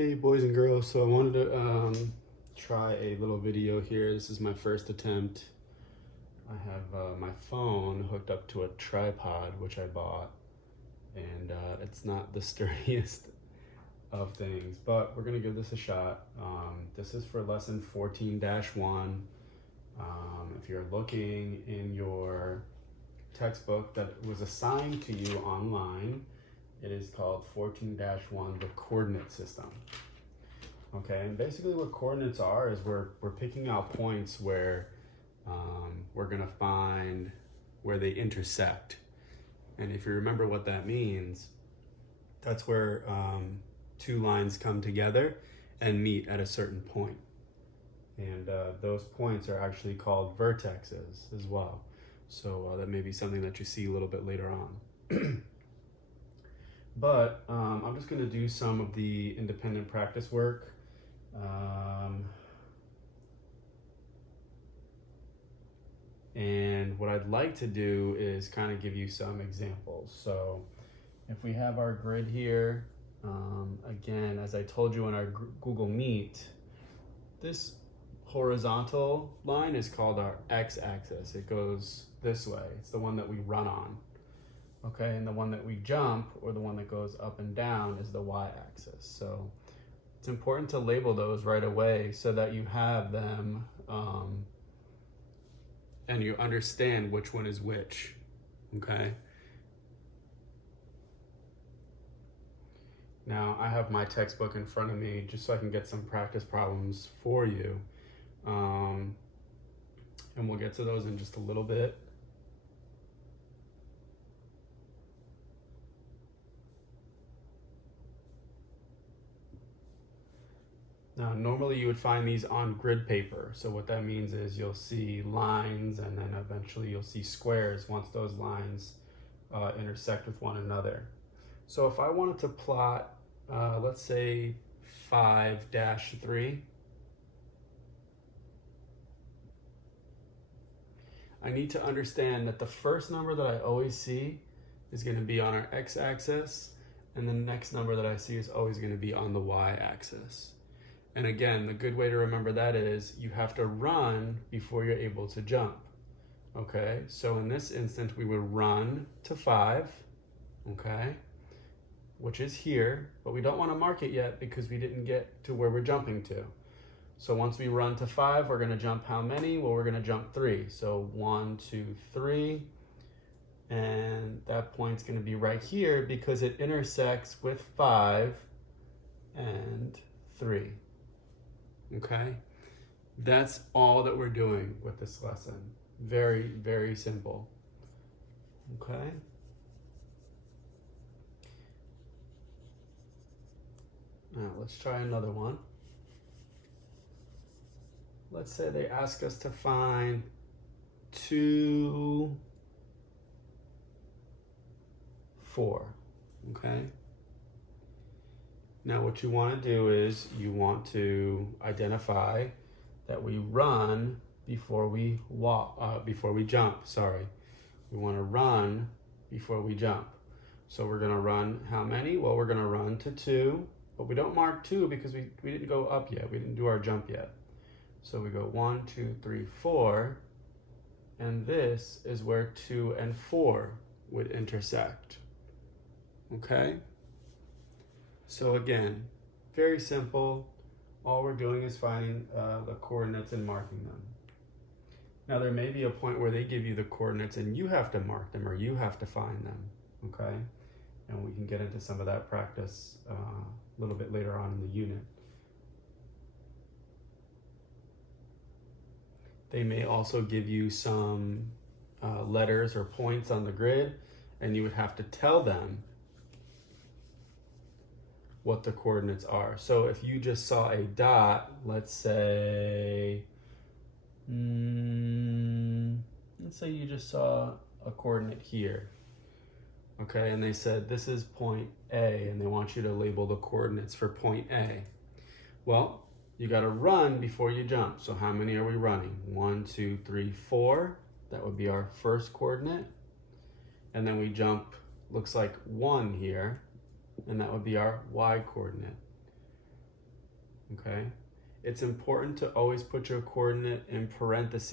Hey boys and girls, so I wanted to try a little video here. This is my first attempt. I have my phone hooked up to a tripod, which I bought, and it's not the sturdiest of things, but we're gonna give this a shot. This is for lesson 14-1. If you're looking in your textbook that was assigned to you online, it is called 14-1, the coordinate system. Okay, and basically what coordinates are is we're picking out points where we're gonna find where they intersect. And if you remember what that means, that's where two lines come together and meet at a certain point. And those points are actually called vertexes as well. So that may be something that you see a little bit later on. But I'm just going to do some of the independent practice work. And what I'd like to do is kind of give you some examples. So if we have our grid here, again, as I told you in our Google Meet, this horizontal line is called our x-axis. It goes this way. It's the one that we run on. Okay, and the one that we jump, or the one that goes up and down, is the y-axis. So it's important to label those right away so that you have them and you understand which one is which, okay? Now, I have my textbook in front of me just so I can get some practice problems for you. And we'll get to those in just a little bit. Now, normally you would find these on grid paper. So what that means is you'll see lines and then eventually you'll see squares once those lines intersect with one another. So if I wanted to plot, let's say 5-3, I need to understand that the first number that I always see is going to be on our x-axis, and the next number that I see is always going to be on the y-axis. And again, the good way to remember that is you have to run before you're able to jump. Okay, so in this instance, we would run to 5, okay, which is here, but we don't want to mark it yet because we didn't get to where we're jumping to. So once we run to 5, we're going to jump how many? Well, we're going to jump 3. So 1, 2, 3. And that point's going to be right here because it intersects with 5 and 3. Okay? That's all that we're doing with this lesson. Very, very simple. Okay? Now, let's try another one. Let's say they ask us to find 2, 4, okay? Now what you want to do is you want to identify that we run before we jump, sorry. We want to run before we jump. So we're going to run how many? Well, we're going to run to 2, but we don't mark 2 because we didn't go up yet. We didn't do our jump yet. So we go 1, 2, 3, 4, and this is where 2 and 4 would intersect. Okay? So again, very simple. All we're doing is finding the coordinates and marking them. Now there may be a point where they give you the coordinates and you have to mark them or you have to find them, okay? And we can get into some of that practice a little bit later on in the unit. They may also give you some letters or points on the grid, and you would have to tell them what the coordinates are. So if you just saw a dot, let's say you just saw a coordinate here, okay, and they said this is point A, and they want you to label the coordinates for point A. Well, you got to run before you jump. So how many are we running? 1, 2, 3, 4. That would be our first coordinate. And then we jump, looks like 1 here, and that would be our y coordinate. okay? It's important to always put your coordinate in parentheses